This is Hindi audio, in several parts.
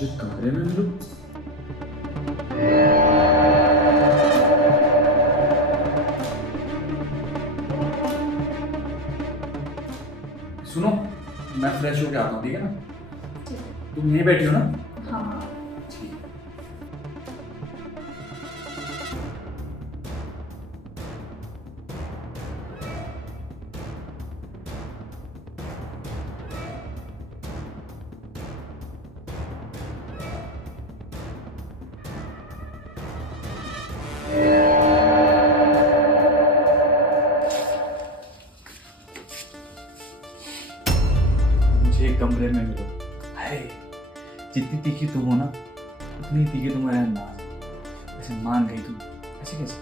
मुझे कमरे में मिलो। सुनो, मैं फ्रेश होके आता हूँ, ठीक है ना? तुम यहीं बैठी हो ना? हाँ। ठीक। मुझे कमरे में मिलो। हाय, जितनी तीखी तुम हो ना, उतनी तीखी तुम्हारा अंदाज। ऐसे मान गई तुम, ऐसे कैसे?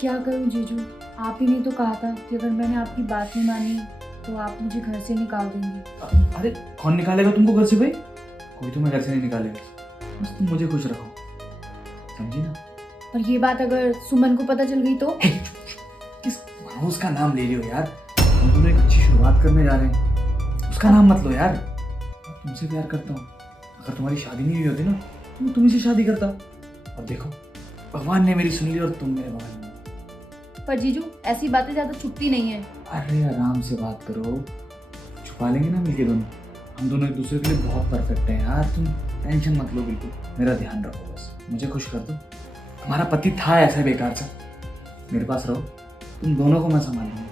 क्या करूं जीजू, आप ही ने तो कहा था कि अगर मैंने आपकी बात नहीं मानी तो आप मुझे घर से निकाल देंगे। अरे कौन निकालेगा तुमको घर से भाई? कोई तुम्हें घर से नहीं निकालेगा। बस तुम मुझे खुश रखो, समझी ना? और ये बात अगर सुमन को पता चल गई तो? किस मनोज का नाम ले रही हो यार? हम दोनों एक अच्छी शुरुआत करने जा रहे हैं, उसका नाम मत लो यार। मैं तुमसे प्यार करता हूँ। अगर तुम्हारी शादी नहीं हुई होती ना, तो मैं तुम्ही से शादी करता। अब देखो, भगवान ने मेरी सुन ली और तुम मेरे भगवान ने। पर जीजू ऐसी बातें ज्यादा छुपती नहीं है। अरे आराम से बात करो, छुपा लेंगे ना मिलके दोनों। हम दोनों एक दूसरे के लिए बहुत परफेक्ट हैं यार। तुम टेंशन मत लो, बिल्कुल मेरा ध्यान रखो, बस मुझे खुश कर दो। तुम्हारा पति था ऐसा बेकार सा, मेरे पास रहो, तुम दोनों को मैं संभाल लूंगा।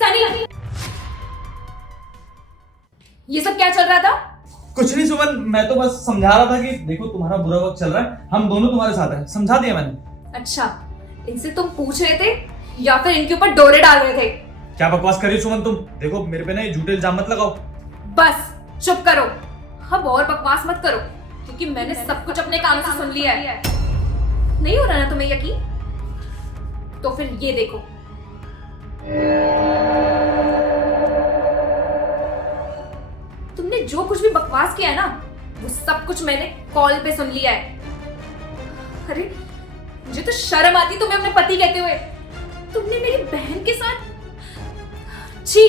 सनी, ये सब क्या चल रहा था? कुछ नहीं सुमन, मैं तो बस समझा रहा था कि देखो तुम्हारा बुरा वक्त चल रहा है, हम दोनों तुम्हारे साथ हैं। समझा दिया मैंने। अच्छा, इनसे तुम पूछ रहे थे या फिर इनके ऊपर डोरे डाल रहे थे? क्या बकवास कर रही हो सुमन तुम? देखो मेरे पे ना ये झूठे इल्जाम मत लगाओ। बस चुप करो, अब और बकवास मत करो, क्योंकि मैंने सब कुछ अपने कानों से सुन लिया है। नहीं हो रहा ना तुम्हें यकीन? तो फिर ये देखो। तुमने जो कुछ भी बकवास किया है ना, वो सब कुछ मैंने कॉल पे सुन लिया है। अरे मुझे तो शर्म आती तुम्हें अपने पति कहते हुए। तुमने मेरी बहन के साथ, छी,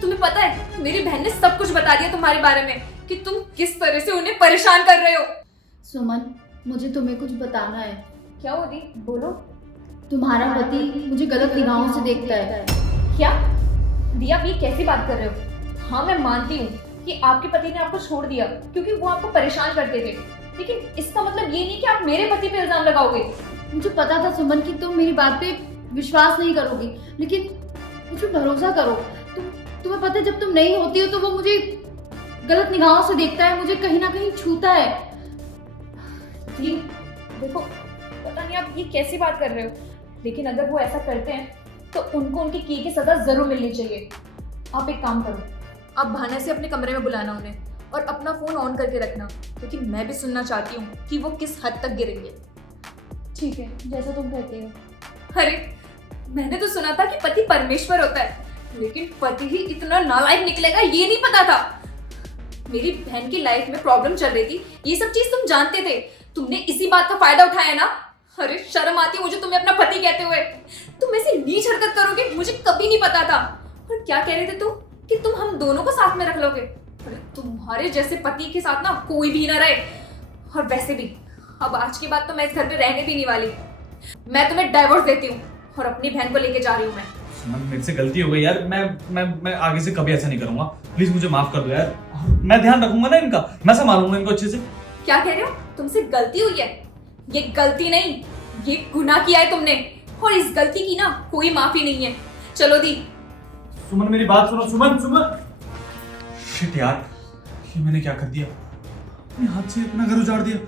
तुम्हें पता है मेरी बहन ने सब कुछ बता दिया तुम्हारे बारे में कि तुम किस तरह से उन्हें परेशान कर रहे हो। सुमन, मुझे तुम्हें कुछ बताना है। क्या हो दी, बोलो। तुम्हारा पति मुझे गलत निगाहों से देखता है। क्या दिया, आप ये कैसी बात कर रहे हो? हाँ मैं मानती हूँ कि आपके पति ने आपको छोड़ दिया क्योंकि वो आपको परेशान करते थे, लेकिन इसका मतलब ये नहीं कि आप मेरे पति पे इल्जाम लगाओगे। मुझे पता था सुमन कि तुम मेरी बात पे विश्वास नहीं करोगी, लेकिन मुझे भरोसा करो। तुम्हें पता है जब तुम नहीं होती हो तो वो मुझे गलत निगाहों से देखता है, मुझे कहीं ना कहीं छूता है। देखो, पता नहीं आप ये कैसी बात कर रहे हो, लेकिन अगर वो ऐसा करते हैं तो उनको उनकी की सजा जरूर मिलनी चाहिए। आप एक काम करो, आप बहाने से अपने कमरे में बुलाना उन्हें और अपना फोन ऑन करके रखना, क्योंकि मैं भी सुनना चाहती हूँ कि वो किस हद तक गिरेंगे। ठीक है, जैसा तुम कहते हो। अरे मैंने तो सुना था कि पति परमेश्वर होता है, लेकिन पति ही इतना नालायक निकलेगा ये नहीं पता था। मेरी बहन की लाइफ में प्रॉब्लम चल रही थी, ये सब चीज तुम जानते थे, तुमने इसी बात का फायदा उठाया ना। अरे शर्म आती है मुझे तुम्हें अपना पति कहते हुए। तुम ऐसी नीच हरकत करोगे मुझे कभी नहीं पता था। और क्या कह रहे थे तुम कि तुम हम दोनों को साथ में रख लोगे? अरे तुम्हारे जैसे पति के साथ ना कोई भी ना रहे। और वैसे भी अब आज के बाद तो मैं इस घर पे रहने भी नहीं वाली। मैं तुम्हें डाइवोर्स देती हूँ और अपनी बहन को लेके जा रही हूँ मैं। सुमन मेरे से गलती हो गई यार, मैं आगे से कभी ऐसा नहीं करूंगा। प्लीज मुझे माफ कर दो यार, मैं ध्यान रखूंगा ना इनका, मैं संभालूंगा इनको अच्छे से। क्या कह रहे हो? तुमसे गलती हुई है? ये गलती नहीं, ये गुनाह किया है तुमने, और इस गलती की ना कोई माफी नहीं है। चलो दी। सुमन मेरी बात सुनो, सुमन सुमन। शिट यार, ये मैंने क्या कर दिया? अपने हाथ से अपना घर उजाड़ दिया।